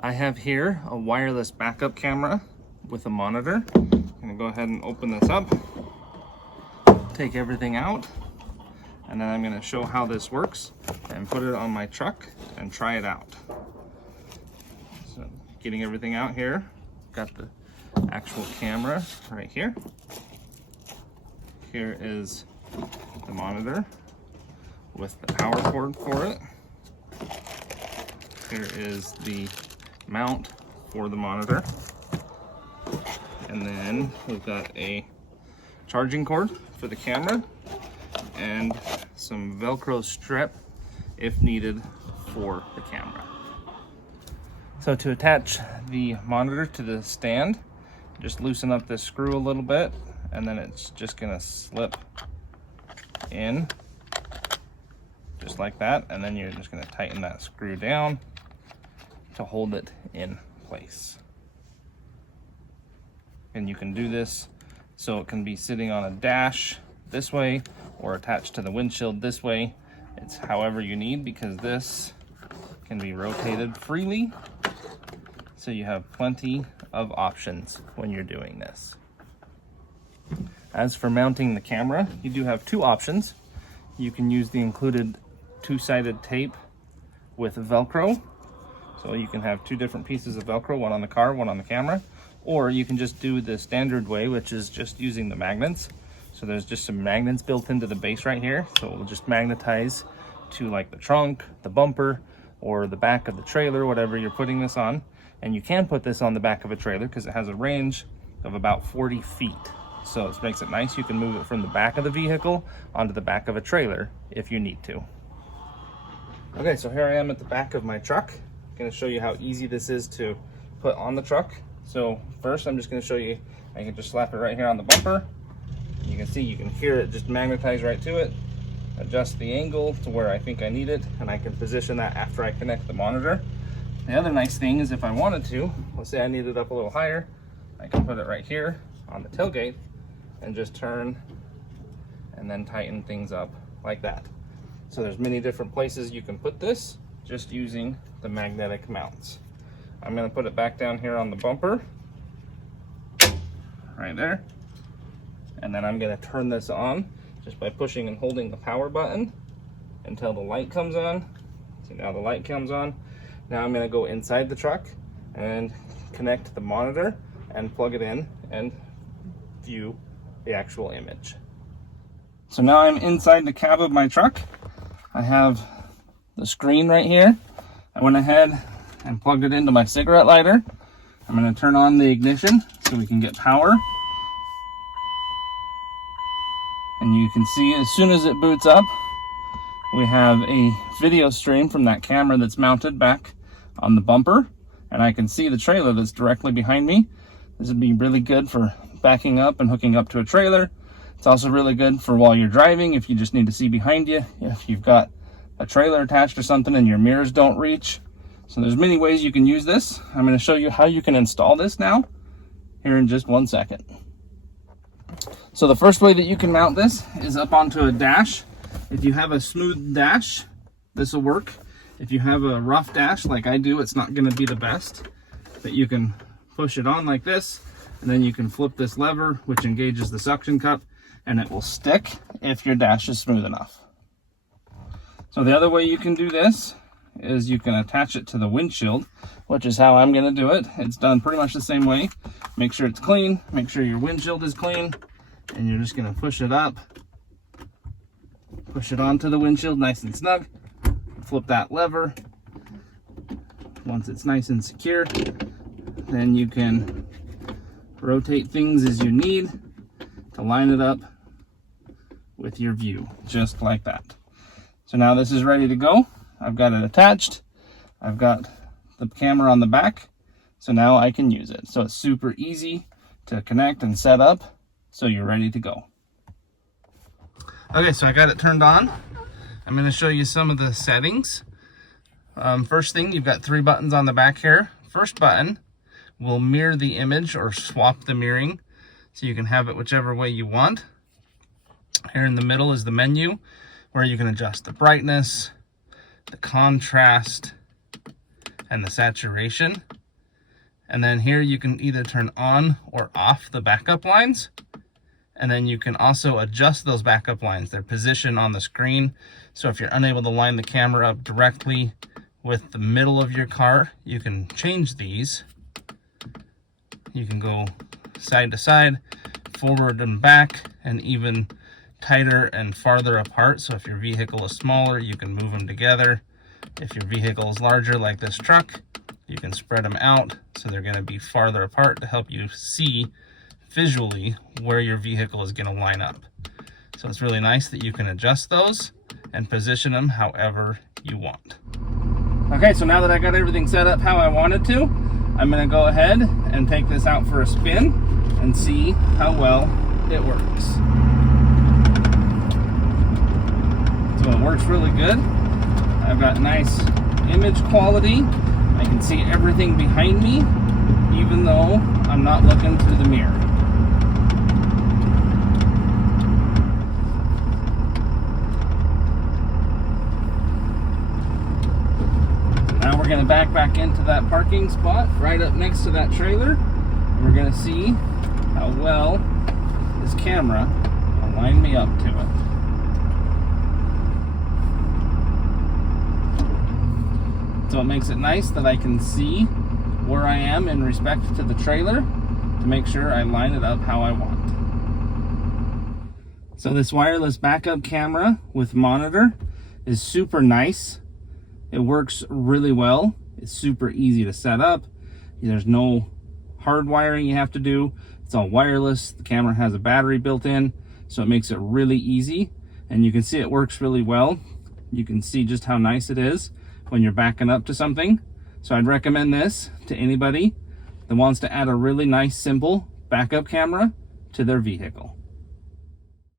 I have here a wireless backup camera with a monitor. I'm gonna go ahead and open this up, take everything out, and then I'm gonna show how this works and put it on my truck and try it out. So getting everything out here, got the actual camera right here. Here is the monitor with the power cord for it. Here is the mount for the monitor. And then we've got a charging cord for the camera and some Velcro strip if needed for the camera. So to attach the monitor to the stand, just loosen up this screw a little bit and then it's just gonna slip in just like that, and then you're just gonna tighten that screw down to hold it in place. And you can do this so it can be sitting on a dash this way or attached to the windshield this way. It's however you need, because this can be rotated freely, so you have plenty of options when you're doing this. As for mounting the camera, you do have two options. You can use the included two-sided tape with Velcro. So you can have two different pieces of Velcro, one on the car, one on the camera. Or you can just do the standard way, which is just using the magnets. So there's just some magnets built into the base right here. So it will just magnetize to like the trunk, the bumper, or the back of the trailer, whatever you're putting this on. And you can put this on the back of a trailer because it has a range of about 40 feet. So it makes it nice. You can move it from the back of the vehicle onto the back of a trailer if you need to. Okay, so here I am at the back of my truck. I'm going to show you how easy this is to put on the truck. So first I'm just going to show you, I can just slap it right here on the bumper. You can see, you can hear it just magnetize right to it. Adjust the angle to where I think I need it, and I can position that after I connect the monitor. The other nice thing is if I wanted to, let's say I need it up a little higher, I can put it right here on the tailgate and just turn and then tighten things up like that. So there's many different places you can put this just using the magnetic mounts. I'm going to put it back down here on the bumper right there, and then I'm going to turn this on just by pushing and holding the power button until the light comes on. See, now the light comes on. Now I'm going to go inside the truck and connect the monitor and plug it in and view the actual image. So now I'm inside the cab of my truck. I have the screen right here. I went ahead and plugged it into my cigarette lighter. I'm going to turn on the ignition so we can get power. And you can see as soon as it boots up, we have a video stream from that camera that's mounted back on the bumper. And I can see the trailer that's directly behind me. This would be really good for backing up and hooking up to a trailer. It's also really good for while you're driving, if you just need to see behind you, if you've got a trailer attached or something and your mirrors don't reach. So there's many ways you can use this. I'm going to show you how you can install this now here in just 1 second. So the first way that you can mount this is up onto a dash. If you have a smooth dash, this will work. If you have a rough dash like I do, it's not going to be the best. But you can push it on like this, and then you can flip this lever, which engages the suction cup, and it will stick if your dash is smooth enough. So the other way you can do this is you can attach it to the windshield, which is how I'm going to do it. It's done pretty much the same way. Make sure it's clean, make sure your windshield is clean, and you're just going to push it up, push it onto the windshield nice and snug, flip that lever. Once it's nice and secure, then you can rotate things as you need to line it up with your view, just like that. So now this is ready to go. I've got it attached. I've got the camera on the back. So now I can use it. So it's super easy to connect and set up. So you're ready to go. Okay, so I got it turned on. I'm going to show you some of the settings. First thing, you've got 3 buttons on the back here. First button will mirror the image or swap the mirroring. So you can have it whichever way you want. Here in the middle is the menu where you can adjust the brightness, the contrast, and the saturation. And then here you can either turn on or off the backup lines. And then you can also adjust those backup lines, their position on the screen. So if you're unable to line the camera up directly with the middle of your car, you can change these. You can go side to side, forward and back, and even tighter and farther apart. So if your vehicle is smaller, you can move them together. If your vehicle is larger, like this truck, you can spread them out so they're going to be farther apart to help you see visually where your vehicle is going to line up. So it's really nice that you can adjust those and position them however you want. Okay, so now that I got everything set up how I wanted to, I'm going to go ahead and take this out for a spin and see how well it works. So it works really good. I've got nice image quality. I can see everything behind me, even though I'm not looking through the mirror. Now we're going to back into that parking spot right up next to that trailer. And we're going to see how well this camera will line me up to it. So it makes it nice that I can see where I am in respect to the trailer to make sure I line it up how I want. So this wireless backup camera with monitor is super nice. It works really well. It's super easy to set up. There's no hard wiring you have to do. It's all wireless. The camera has a battery built in, so it makes it really easy. And you can see it works really well. You can see just how nice it is when you're backing up to something. So I'd recommend this to anybody that wants to add a really nice, simple backup camera to their vehicle.